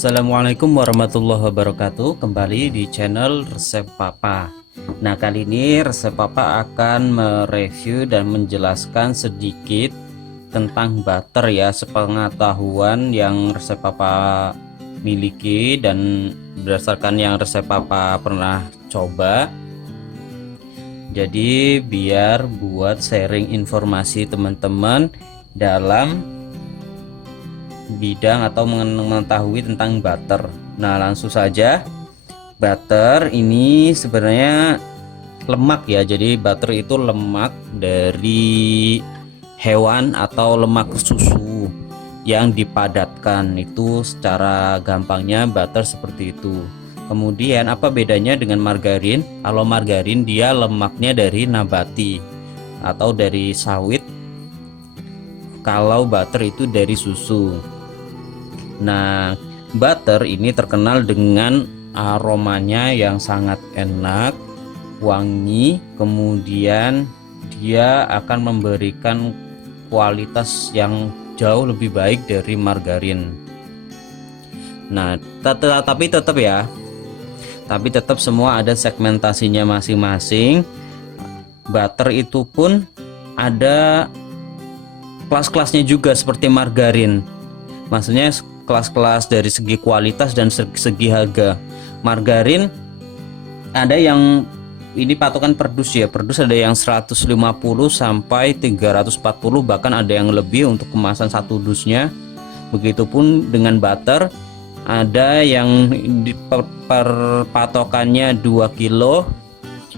Assalamualaikum warahmatullahi wabarakatuh. Kembali di channel Resep Papa. Nah, kali ini Resep Papa akan mereview dan menjelaskan sedikit tentang butter ya, sepengetahuan yang Resep Papa miliki dan berdasarkan yang Resep Papa pernah coba. Jadi biar buat sharing informasi teman-teman dalam bidang atau mengetahui tentang butter. Nah, langsung saja. Butter ini sebenarnya lemak ya. Jadi butter itu lemak dari hewan atau lemak susu yang dipadatkan. Itu secara gampangnya butter seperti itu. Kemudian apa bedanya dengan margarin? Kalau margarin dia lemaknya dari nabati atau dari sawit. Kalau butter itu dari susu. Nah, butter ini terkenal dengan aromanya yang sangat enak, wangi, kemudian dia akan memberikan kualitas yang jauh lebih baik dari margarin. Nah, tapi tetap semua ada segmentasinya masing-masing. Butter itu pun ada kelas-kelasnya juga seperti margarin. Maksudnya kelas-kelas dari segi kualitas dan segi harga. Margarin ada yang ini patokan per dus ya. Per dus ada yang 150 sampai 340, bahkan ada yang lebih untuk kemasan satu dusnya. Begitupun dengan butter, ada yang per patokannya 2 kilo,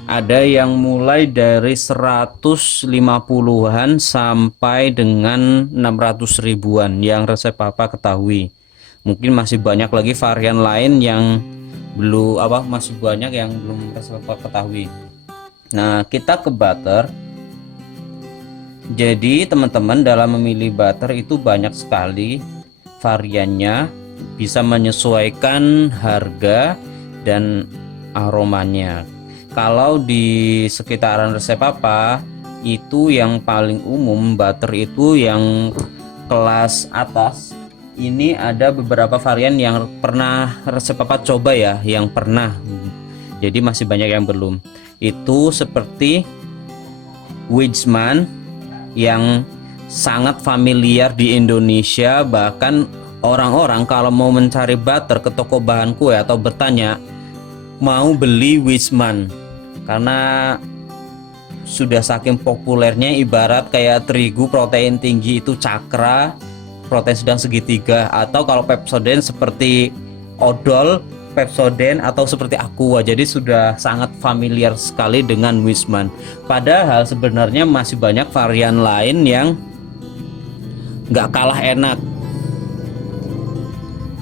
ada yang mulai dari 150-an sampai dengan 600 ribuan yang Resep Papa ketahui. Mungkin masih banyak lagi varian lain yang masih banyak yang belum Resep Papa ketahui. Nah, kita ke butter. Jadi teman-teman, dalam memilih butter itu banyak sekali variannya, bisa menyesuaikan harga dan aromanya. Kalau di sekitaran Resep Papa itu yang paling umum butter itu yang kelas atas. Ini ada beberapa varian yang pernah Resep Papa coba ya, yang pernah. Jadi masih banyak yang belum. Itu seperti Wijman yang sangat familiar di Indonesia, bahkan orang-orang kalau mau mencari butter ke toko bahan kue atau bertanya mau beli Wijman karena sudah saking populernya, ibarat kayak terigu protein tinggi itu Cakra, protein sedang segitiga, atau kalau Pepsodent seperti odol Pepsodent atau seperti Aqua. Jadi sudah sangat familiar sekali dengan Wijman. Padahal sebenarnya masih banyak varian lain yang nggak kalah enak.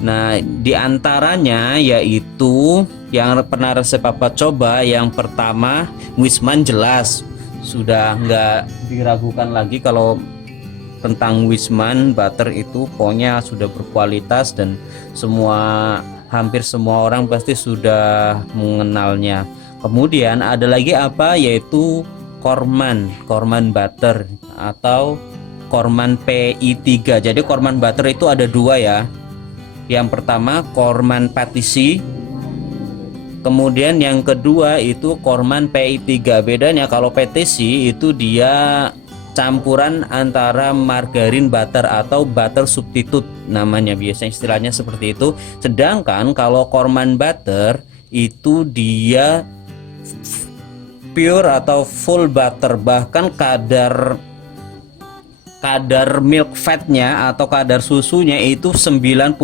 Nah, diantaranya yaitu yang pernah Resep Papa coba, yang pertama Wijman jelas sudah nggak diragukan lagi kalau tentang Wijman butter itu pokoknya sudah berkualitas dan hampir semua orang pasti sudah mengenalnya. Kemudian ada lagi yaitu Korman butter atau Korman PI3. Jadi Korman butter itu ada dua ya. Yang pertama Korman Patisi, kemudian yang kedua itu Korman PI3. Bedanya kalau Patisi itu dia campuran antara margarin butter atau butter substitute namanya, biasanya istilahnya seperti itu. Sedangkan kalau Korman butter itu dia pure atau full butter, bahkan kadar milk fatnya atau kadar susunya itu 99,9%,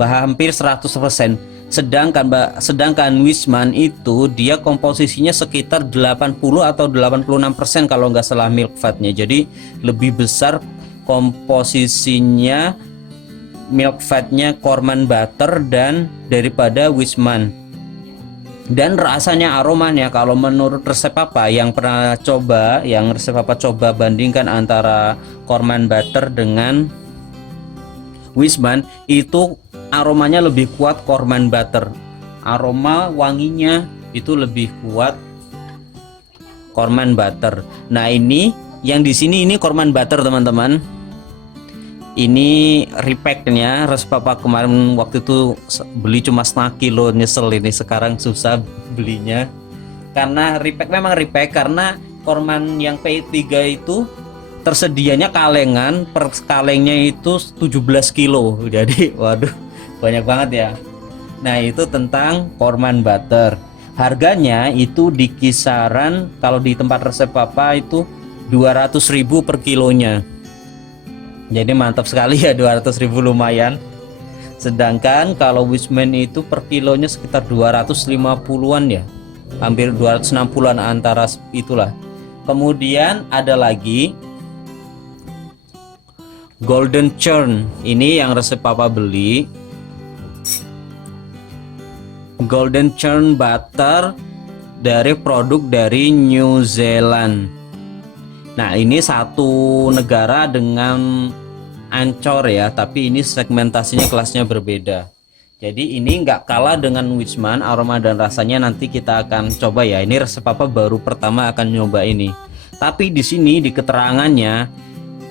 hampir 100%. Sedangkan Wijman itu dia komposisinya sekitar 80 atau 86% kalau nggak salah milk fatnya. Jadi lebih besar komposisinya milk fatnya Korman butter dan daripada Wijman. Dan rasanya, aromanya, kalau menurut Resep Papa yang pernah coba, yang Resep Papa coba bandingkan antara Korman butter dengan Wijman, itu aromanya lebih kuat Korman butter. Aroma wanginya itu lebih kuat Korman butter. Nah, ini yang di sini ini Korman butter, teman-teman. Ini repacknya, resep papa kemarin waktu itu beli cuma setengah kilo, nyesel ini sekarang susah belinya. Karena repack, memang repack karena korman yang P3 itu tersedianya kalengan, per kalengnya itu 17 kilo. Jadi waduh banyak banget ya. Nah itu tentang korman butter. Harganya itu di kisaran, kalau di tempat resep papa itu 200.000 per kilonya. Jadi mantap sekali ya, 200.000 lumayan. Sedangkan kalau Wisman itu per kilonya sekitar 250-an ya, hampir 260-an antara itulah. Kemudian ada lagi Golden Churn, ini yang resep papa beli. Golden Churn butter dari produk dari New Zealand. Nah ini satu negara dengan Ancor ya, tapi ini segmentasinya kelasnya berbeda. Jadi ini nggak kalah dengan Wisman, aroma dan rasanya nanti kita akan coba ya. Ini resep papa baru pertama akan nyoba ini. Tapi di sini di keterangannya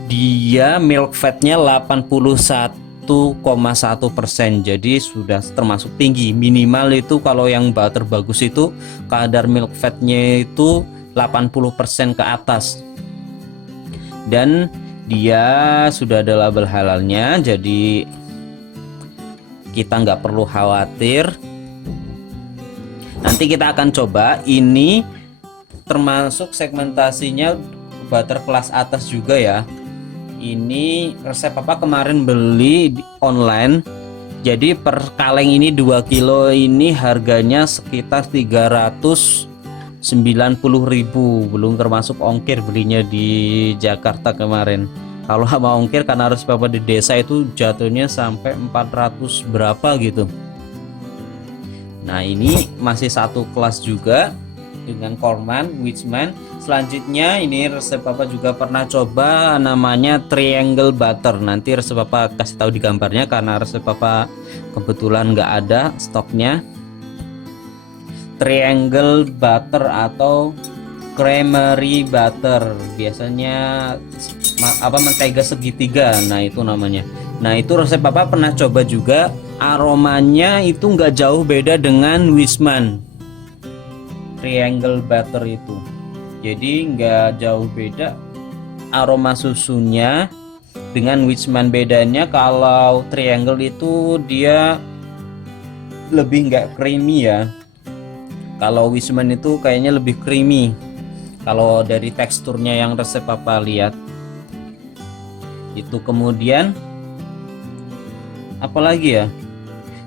dia milk fatnya 81,1%, jadi sudah termasuk tinggi. Minimal itu kalau yang butter bagus itu kadar milk fatnya itu 80% ke atas. Dan dia sudah ada label halalnya, jadi kita nggak perlu khawatir. Nanti kita akan coba. Ini termasuk segmentasinya butter kelas atas juga ya. Ini resep papa kemarin beli di online, jadi per kaleng ini 2 kilo ini harganya sekitar 390.000, belum termasuk ongkir belinya di Jakarta kemarin. Kalau sama ongkir karena resep papa di desa itu jatuhnya sampai 400 berapa gitu. Nah ini masih satu kelas juga dengan korman Wisman. Selanjutnya ini resep papa juga pernah coba, namanya Triangle Butter. Nanti resep papa kasih tahu di gambarnya karena resep papa kebetulan nggak ada stoknya. Triangle Butter atau Creamery Butter, biasanya mentega segitiga, nah itu namanya. Nah itu resep papa pernah coba juga, aromanya itu nggak jauh beda dengan Wisman Triangle Butter itu, jadi nggak jauh beda aroma susunya dengan Wisman. Bedanya kalau Triangle itu dia lebih nggak creamy ya, kalau Wisman itu kayaknya lebih creamy kalau dari teksturnya yang resep papa lihat itu. Kemudian apalagi ya,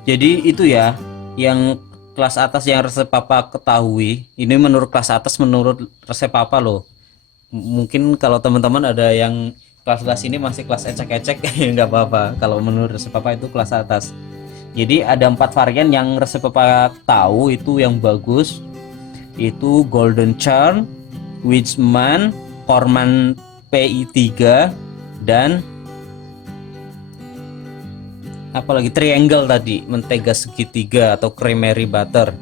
jadi itu ya yang kelas atas yang resep papa ketahui. Ini menurut kelas atas, menurut resep papa loh. Mungkin kalau teman-teman ada yang kelas-kelas ini masih kelas ecek-ecek ya nggak apa-apa, kalau menurut resep papa itu kelas atas. Jadi ada 4 varian yang resep papa tahu itu yang bagus, itu Golden Churn, Wisman, Korman PI3, dan apalagi Triangle tadi, mentega segitiga atau Creamery Butter.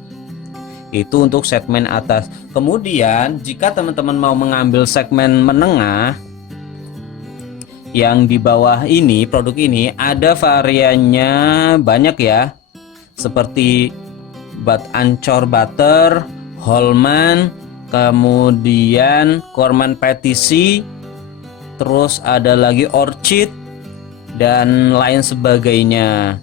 Itu untuk segmen atas. Kemudian jika teman-teman mau mengambil segmen menengah, yang di bawah ini, produk ini ada variannya banyak ya, seperti Ancor Butter, Holman, kemudian Korman Petisi, terus ada lagi Orchid dan lain sebagainya.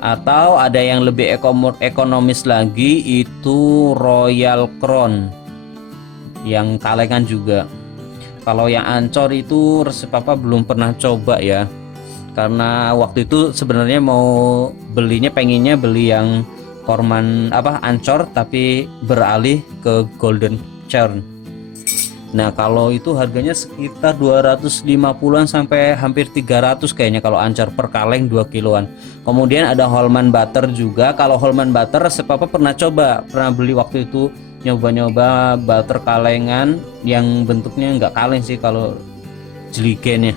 Atau ada yang lebih ekonomis lagi, itu Royal Crown yang kalengan juga. Kalau yang Ancor itu resep papa belum pernah coba ya, karena waktu itu sebenarnya mau belinya, pengennya beli yang Korman Ancor, tapi beralih ke Golden Churn. Nah kalau itu harganya sekitar 250-an sampai hampir 300 kayaknya kalau Ancor per kaleng 2 kiloan. Kemudian ada Holman Butter juga. Kalau Holman Butter resep papa pernah coba, pernah beli waktu itu, nyoba-nyoba butter kalengan yang bentuknya nggak kaleng sih kalau jeligennya,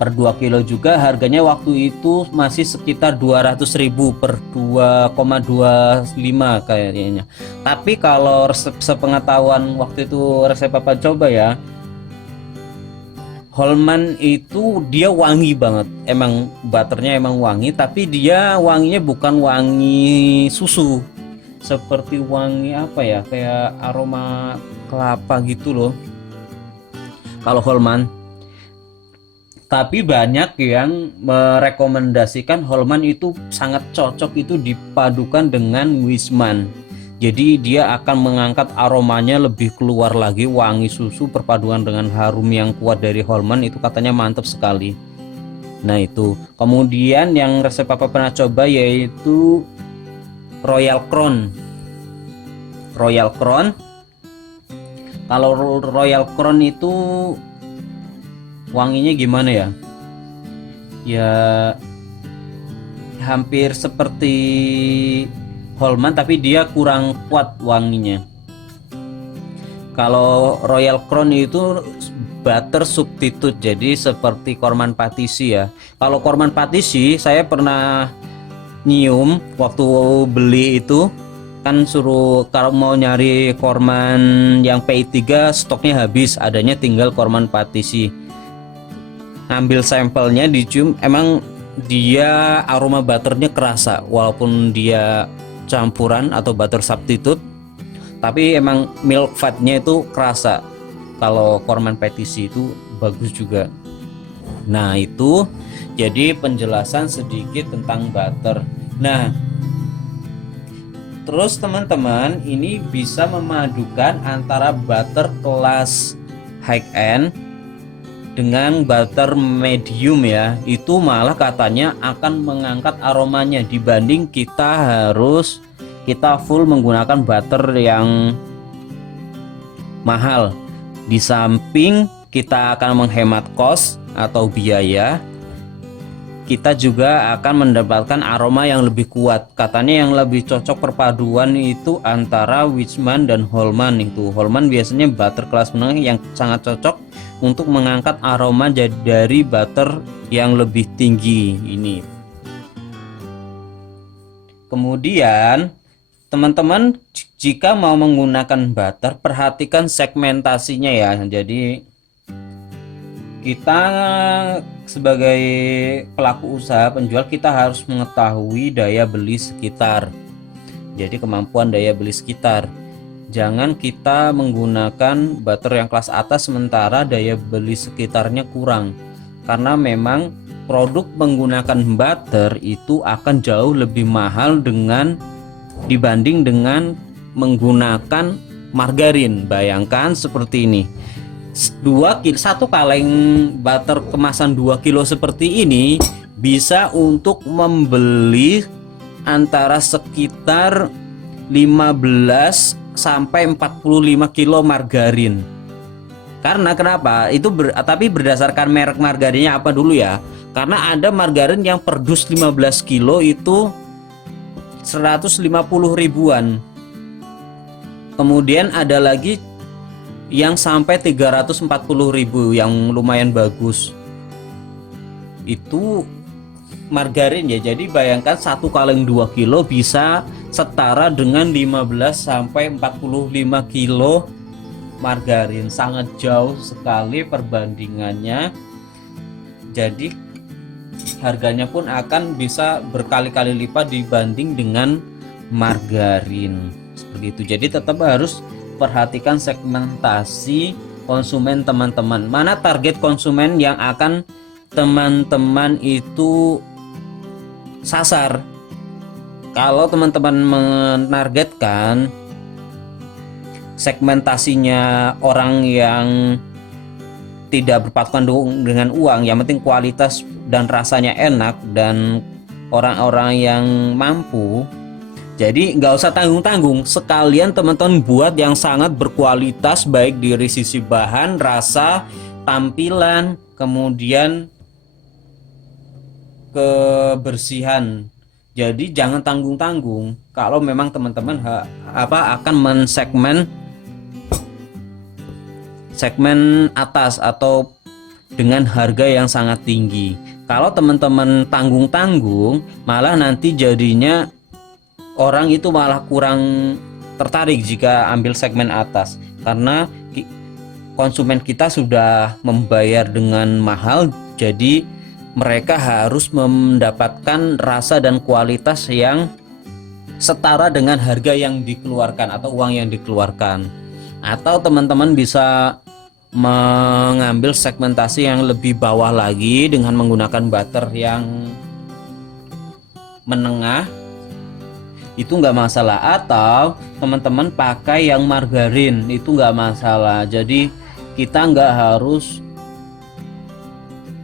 per 2 kilo juga. Harganya waktu itu masih sekitar 200.000 per 2,25 kayaknya. Tapi kalau resep sepengetahuan waktu itu resep papa coba ya, Holman itu dia wangi banget, emang butternya emang wangi, tapi dia wanginya bukan wangi susu, seperti wangi apa ya, kayak aroma kelapa gitu loh kalau Holman. Tapi banyak yang merekomendasikan Holman itu sangat cocok itu dipadukan dengan Wiseman. Jadi dia akan mengangkat aromanya lebih keluar lagi, wangi susu perpaduan dengan harum yang kuat dari Holman itu katanya mantap sekali. Nah itu. Kemudian yang resep papa pernah coba yaitu Royal Crown. Royal Crown. Kalau Royal Crown itu wanginya gimana ya? Ya hampir seperti Holman tapi dia kurang kuat wanginya. Kalau Royal Crown itu butter substitute, jadi seperti korman patisi ya. Kalau korman patisi saya pernah nyium waktu beli itu, kan suruh kalau mau nyari korman yang PI3 stoknya habis, adanya tinggal korman patisi. Ambil sampelnya dicium, emang dia aroma butternya kerasa walaupun dia campuran atau butter substitute, tapi emang milk fatnya itu kerasa. Kalau korman petisi itu bagus juga. Nah itu jadi penjelasan sedikit tentang butter. Nah terus teman-teman ini bisa memadukan antara butter kelas high end dengan butter medium ya, itu malah katanya akan mengangkat aromanya dibanding kita full menggunakan butter yang mahal. Di samping kita akan menghemat kos atau biaya, kita juga akan mendapatkan aroma yang lebih kuat. Katanya yang lebih cocok perpaduan itu antara Wiseman dan Holman. Itu Holman biasanya butter kelas menengah yang sangat cocok untuk mengangkat aroma dari butter yang lebih tinggi ini. Kemudian teman-teman jika mau menggunakan butter, perhatikan segmentasinya ya. Jadi kita sebagai pelaku usaha penjual kita harus mengetahui daya beli sekitar. Jadi kemampuan daya beli sekitar. Jangan kita menggunakan butter yang kelas atas sementara daya beli sekitarnya kurang. Karena memang produk menggunakan butter itu akan jauh lebih mahal dibanding dengan menggunakan margarin. Bayangkan seperti ini. 1 kaleng butter kemasan 2 kilo seperti ini bisa untuk membeli antara sekitar 15 sampai 45 kilo margarin. Karena kenapa? Tapi berdasarkan merek margarinnya apa dulu ya? Karena ada margarin yang per dus 15 kilo itu 150 ribuan. Kemudian ada lagi yang sampai 340 ribu yang lumayan bagus. Itu margarin ya. Jadi bayangkan 1 kaleng 2 kilo bisa setara dengan 15 sampai 45 kilo margarin. Sangat jauh sekali perbandingannya. Jadi harganya pun akan bisa berkali-kali lipat dibanding dengan margarin. Seperti itu. Jadi tetap harus perhatikan segmentasi konsumen teman-teman. Mana target konsumen yang akan teman-teman itu sasar. Kalau teman-teman menargetkan segmentasinya orang yang tidak berpatokan dengan uang, yang penting kualitas dan rasanya enak, dan orang-orang yang mampu, jadi nggak usah tanggung-tanggung, sekalian teman-teman buat yang sangat berkualitas baik dari sisi bahan, rasa, tampilan, kemudian kebersihan. Jadi jangan tanggung-tanggung kalau memang teman-teman akan segmen atas atau dengan harga yang sangat tinggi. Kalau teman-teman tanggung-tanggung, malah nanti jadinya orang itu malah kurang tertarik jika ambil segmen atas, karena konsumen kita sudah membayar dengan mahal, jadi mereka harus mendapatkan rasa dan kualitas yang setara dengan harga yang dikeluarkan atau uang yang dikeluarkan. Atau teman-teman bisa mengambil segmentasi yang lebih bawah lagi dengan menggunakan butter yang menengah, itu nggak masalah. Atau teman-teman pakai yang margarin, itu nggak masalah. Jadi kita nggak harus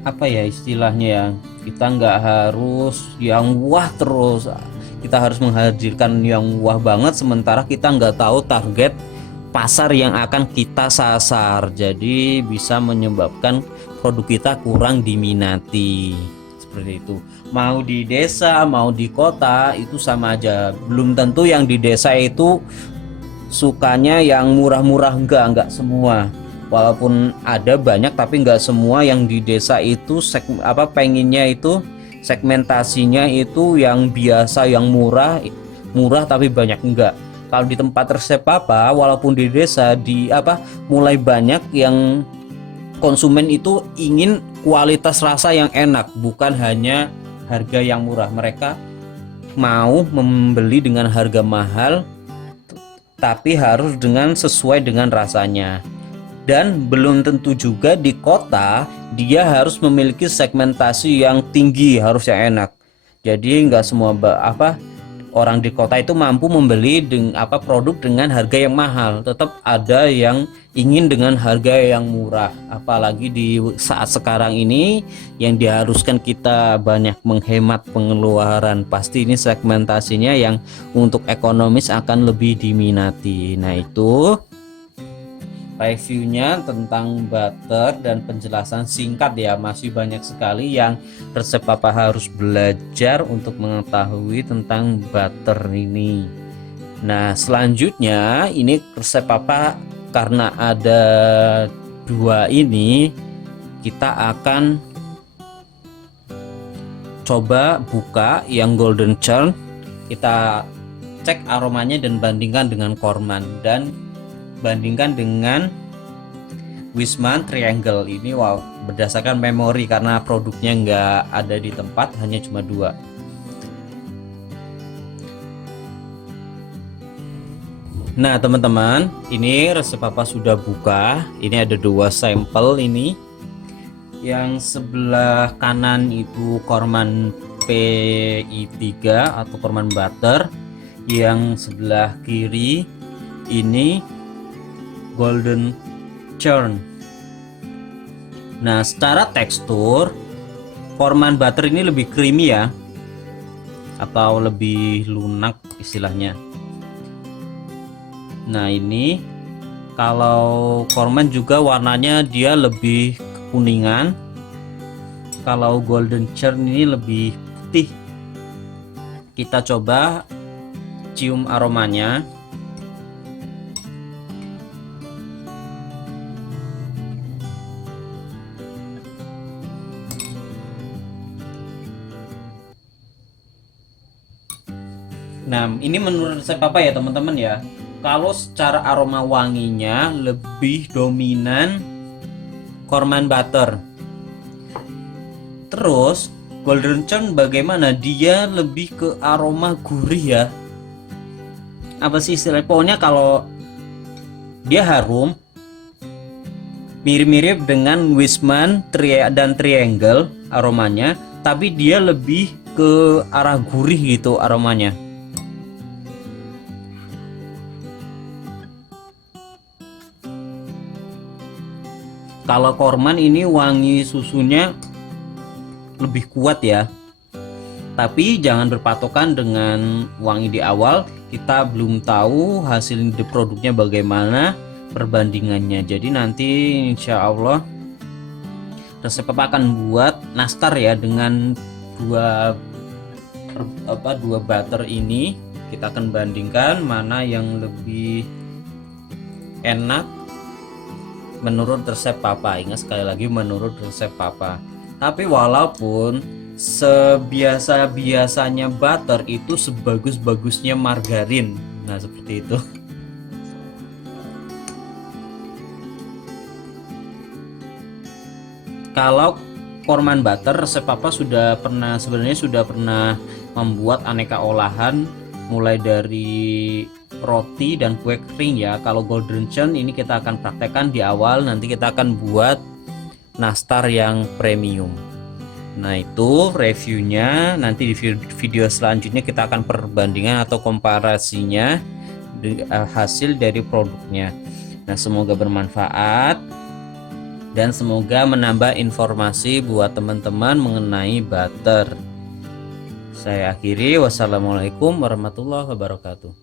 apa ya istilahnya ya, kita nggak harus yang wah terus, kita harus menghadirkan yang wah banget sementara kita nggak tahu target pasar yang akan kita sasar, jadi bisa menyebabkan produk kita kurang diminati. Seperti itu, mau di desa mau di kota itu sama aja. Belum tentu yang di desa itu sukanya yang murah-murah, enggak semua. Walaupun ada banyak tapi nggak semua yang di desa itu pengennya itu segmentasinya itu yang biasa, yang murah tapi banyak. Enggak. Kalau di tempat resep papa, walaupun di desa mulai banyak yang konsumen itu ingin kualitas rasa yang enak, bukan hanya harga yang murah. Mereka mau membeli dengan harga mahal tapi harus sesuai dengan rasanya. Dan belum tentu juga di kota dia harus memiliki segmentasi yang tinggi, harus yang enak. Jadi nggak semua orang di kota itu mampu membeli produk dengan harga yang mahal. Tetap ada yang ingin dengan harga yang murah. Apalagi di saat sekarang ini yang diharuskan kita banyak menghemat pengeluaran, pasti ini segmentasinya yang untuk ekonomis akan lebih diminati. Nah, itu reviewnya tentang butter dan penjelasan singkat ya. Masih banyak sekali yang resep papa harus belajar untuk mengetahui tentang butter ini. Nah, selanjutnya ini resep papa, karena ada dua ini, kita akan coba buka yang golden churn. Kita cek aromanya dan bandingkan dengan Corman dan bandingkan dengan Wisman Triangle. Ini wow, berdasarkan memori karena produknya nggak ada di tempat, hanya cuma dua. Nah teman-teman, ini resep papa sudah buka. Ini ada dua sampel ini. Yang sebelah kanan itu Corman PI3 atau Corman Butter. Yang sebelah kiri ini Golden Churn. Nah, secara tekstur Corman Butter ini lebih creamy ya, atau lebih lunak istilahnya. Nah, ini kalau Corman juga warnanya dia lebih kuningan. Kalau Golden Churn ini lebih putih. Kita coba cium aromanya. Nah, ini menurut resep papa ya teman-teman ya. Kalau secara aroma wanginya lebih dominan Corman Butter. Terus Golden Churn bagaimana? Dia lebih ke aroma gurih ya. Apa sih istilahnya? Pokoknya kalau dia harum, mirip-mirip dengan Wisman dan Triangle aromanya, tapi dia lebih ke arah gurih gitu aromanya. Kalau Corman ini wangi susunya lebih kuat ya, tapi jangan berpatokan dengan wangi di awal. Kita belum tahu hasil di produknya bagaimana perbandingannya. Jadi nanti insya Allah resep papa akan buat nastar ya dengan dua butter ini. Kita akan bandingkan mana yang lebih enak menurut resep papa. Ingat sekali lagi, menurut resep papa. Tapi walaupun sebiasa-biasanya butter itu sebagus-bagusnya margarin. Nah seperti itu. Kalau korman butter, resep papa sebenarnya sudah pernah membuat aneka olahan, mulai dari roti dan kue kering ya. Kalau golden churn ini kita akan praktekkan di awal, nanti kita akan buat nastar yang premium. Nah itu reviewnya, nanti di video selanjutnya kita akan perbandingan atau komparasinya hasil dari produknya. Nah semoga bermanfaat dan semoga menambah informasi buat teman-teman mengenai butter. Saya akhiri, wassalamualaikum warahmatullahi wabarakatuh.